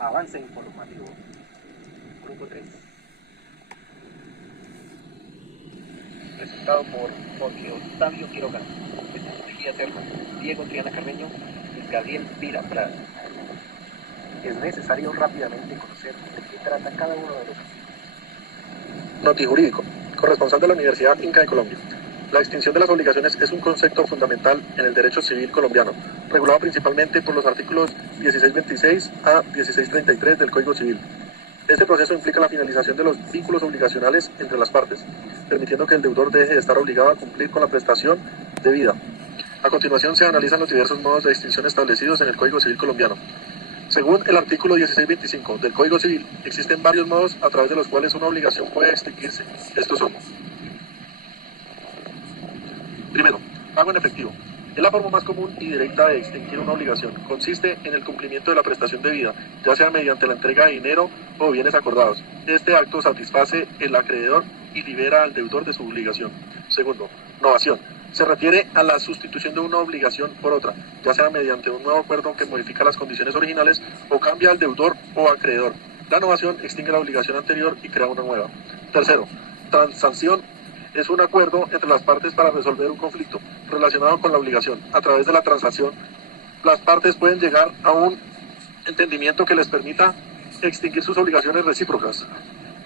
Avance informativo. Grupo 3. Presentado por Jorge Octavio Quiroga, Tecnología Terma, Diego Triana Carreño y Gabriel Vira Prada. Es necesario rápidamente conocer de qué trata cada uno de los artículos. Notijurídico, corresponsal de la Universidad Inca de Colombia. La extinción de las obligaciones es un concepto fundamental en el derecho civil colombiano, regulado principalmente por los artículos 1626 a 1633 del Código Civil. Este proceso implica la finalización de los vínculos obligacionales entre las partes, permitiendo que el deudor deje de estar obligado a cumplir con la prestación debida. A continuación se analizan los diversos modos de extinción establecidos en el Código Civil colombiano. Según el artículo 1625 del Código Civil, existen varios modos a través de los cuales una obligación puede extinguirse. Estos son: primero, pago en efectivo. Es la forma más común y directa de extinguir una obligación. Consiste en el cumplimiento de la prestación debida, ya sea mediante la entrega de dinero o bienes acordados. Este acto satisface el acreedor y libera al deudor de su obligación. Segundo, novación. Se refiere a la sustitución de una obligación por otra, ya sea mediante un nuevo acuerdo que modifica las condiciones originales o cambia al deudor o acreedor. La novación extingue la obligación anterior y crea una nueva. Tercero, transacción. Es un acuerdo entre las partes para resolver un conflicto relacionado con la obligación. A través de la transacción, las partes pueden llegar a un entendimiento que les permita extinguir sus obligaciones recíprocas.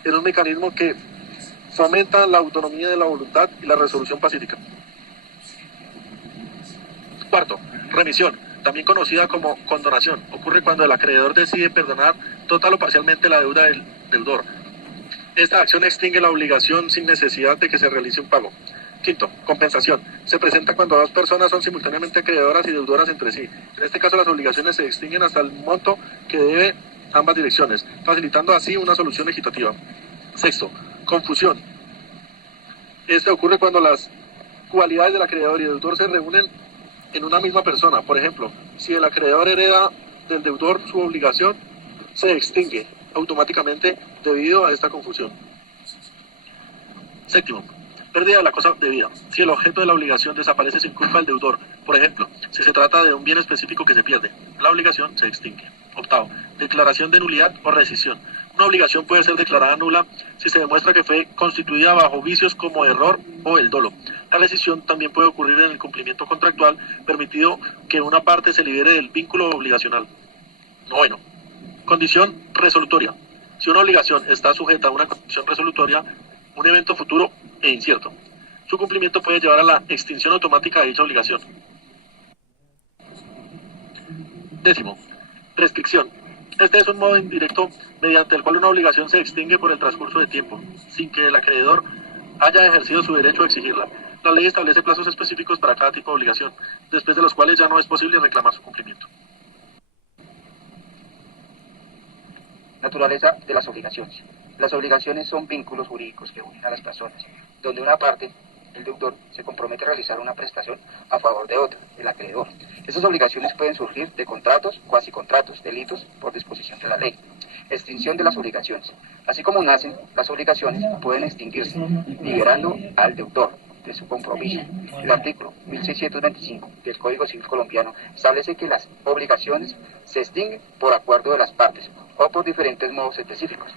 Es un mecanismo que fomenta la autonomía de la voluntad y la resolución pacífica. Cuarto, remisión, también conocida como condonación. Ocurre cuando el acreedor decide perdonar total o parcialmente la deuda del deudor. Esta acción extingue la obligación sin necesidad de que se realice un pago. Quinto, compensación. Se presenta cuando dos personas son simultáneamente acreedoras y deudoras entre sí. En este caso, las obligaciones se extinguen hasta el monto que debe ambas direcciones, facilitando así una solución equitativa. Sexto, confusión. Este ocurre cuando las cualidades del acreedor y deudor se reúnen en una misma persona. Por ejemplo, si el acreedor hereda del deudor su obligación, se extingue automáticamente debido a esta confusión. Séptimo, pérdida de la cosa debida. Si el objeto de la obligación desaparece sin culpa del deudor, por ejemplo, si se trata de un bien específico que se pierde, la obligación se extingue. Octavo, declaración de nulidad o rescisión. Una obligación puede ser declarada nula si se demuestra que fue constituida bajo vicios como error o el dolo. La rescisión también puede ocurrir en el cumplimiento contractual, permitido que una parte se libere del vínculo obligacional. Noveno, condición resolutoria. Si una obligación está sujeta a una condición resolutoria, un evento futuro e incierto, su cumplimiento puede llevar a la extinción automática de dicha obligación. Décimo, prescripción. Este es un modo indirecto mediante el cual una obligación se extingue por el transcurso de tiempo, sin que el acreedor haya ejercido su derecho a exigirla. La ley establece plazos específicos para cada tipo de obligación, después de los cuales ya no es posible reclamar su cumplimiento. Naturaleza de las obligaciones. Las obligaciones son vínculos jurídicos que unen a las personas, donde una parte, el deudor, se compromete a realizar una prestación a favor de otra, el acreedor. Estas obligaciones pueden surgir de contratos, cuasicontratos, delitos por disposición de la ley. Extinción de las obligaciones. Así como nacen, las obligaciones pueden extinguirse, liberando al deudor de su compromiso. El artículo 1625 del Código Civil colombiano establece que las obligaciones se extinguen por acuerdo de las partes o por diferentes modos específicos.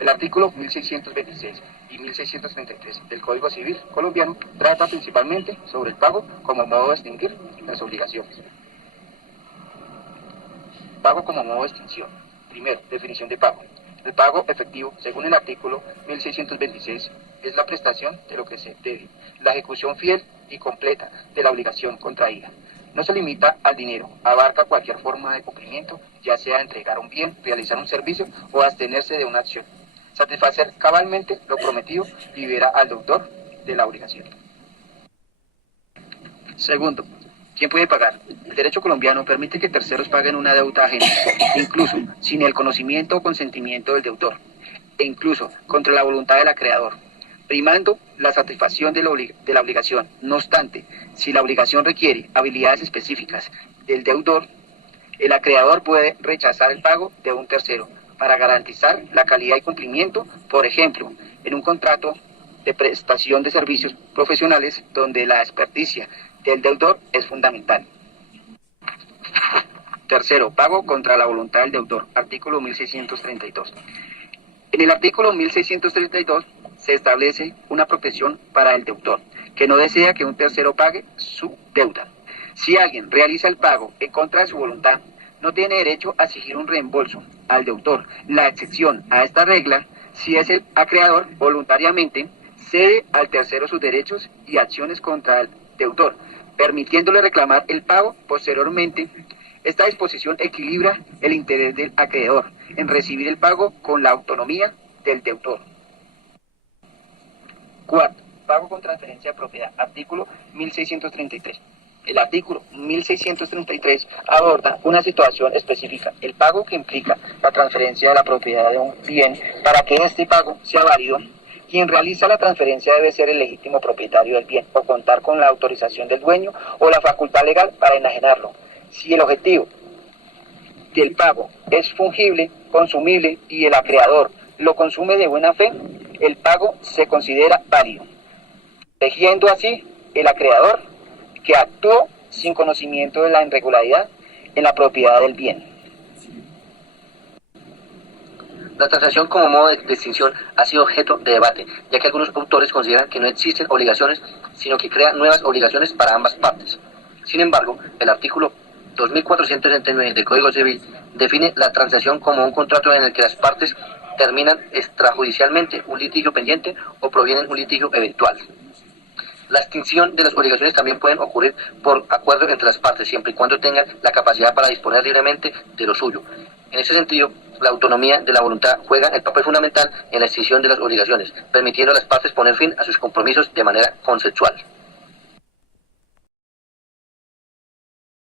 El artículo 1626 y 1633 del Código Civil colombiano trata principalmente sobre el pago como modo de extinguir las obligaciones. Pago como modo de extinción. Primero, definición de pago. El pago efectivo, según el artículo 1626, es la prestación de lo que se debe, la ejecución fiel y completa de la obligación contraída. No se limita al dinero, abarca cualquier forma de cumplimiento, ya sea entregar un bien, realizar un servicio o abstenerse de una acción. Satisfacer cabalmente lo prometido libera al deudor de la obligación. Segundo, ¿quién puede pagar? El derecho colombiano permite que terceros paguen una deuda ajena, incluso sin el conocimiento o consentimiento del deudor, e incluso contra la voluntad del acreedor, primando la satisfacción de la obligación. No obstante, si la obligación requiere habilidades específicas del deudor, el acreedor puede rechazar el pago de un tercero para garantizar la calidad y cumplimiento, por ejemplo, en un contrato de prestación de servicios profesionales donde la experticia del deudor es fundamental. Tercero, pago contra la voluntad del deudor, artículo 1632. En el artículo 1632 se establece una protección para el deudor, que no desea que un tercero pague su deuda. Si alguien realiza el pago en contra de su voluntad, no tiene derecho a exigir un reembolso al deudor. La excepción a esta regla, si es el acreedor voluntariamente, cede al tercero sus derechos y acciones contra el deudor, permitiéndole reclamar el pago posteriormente. Esta disposición equilibra el interés del acreedor en recibir el pago con la autonomía del deudor. Cuarto, pago con transferencia de propiedad, artículo 1633. El artículo 1633 aborda una situación específica, el pago que implica la transferencia de la propiedad de un bien. Para que este pago sea válido, quien realiza la transferencia debe ser el legítimo propietario del bien o contar con la autorización del dueño o la facultad legal para enajenarlo. Si el objetivo del pago es fungible, consumible y el acreedor lo consume de buena fe, el pago se considera válido, protegiendo así el acreedor que actuó sin conocimiento de la irregularidad en la propiedad del bien. La tasación como modo de extinción ha sido objeto de debate, ya que algunos autores consideran que no existen obligaciones, sino que crea nuevas obligaciones para ambas partes. Sin embargo, el artículo 2469 del Código Civil define la transacción como un contrato en el que las partes terminan extrajudicialmente un litigio pendiente o provienen un litigio eventual. La extinción de las obligaciones también pueden ocurrir por acuerdo entre las partes, siempre y cuando tengan la capacidad para disponer libremente de lo suyo. En ese sentido, la autonomía de la voluntad juega el papel fundamental en la extinción de las obligaciones, permitiendo a las partes poner fin a sus compromisos de manera consensual.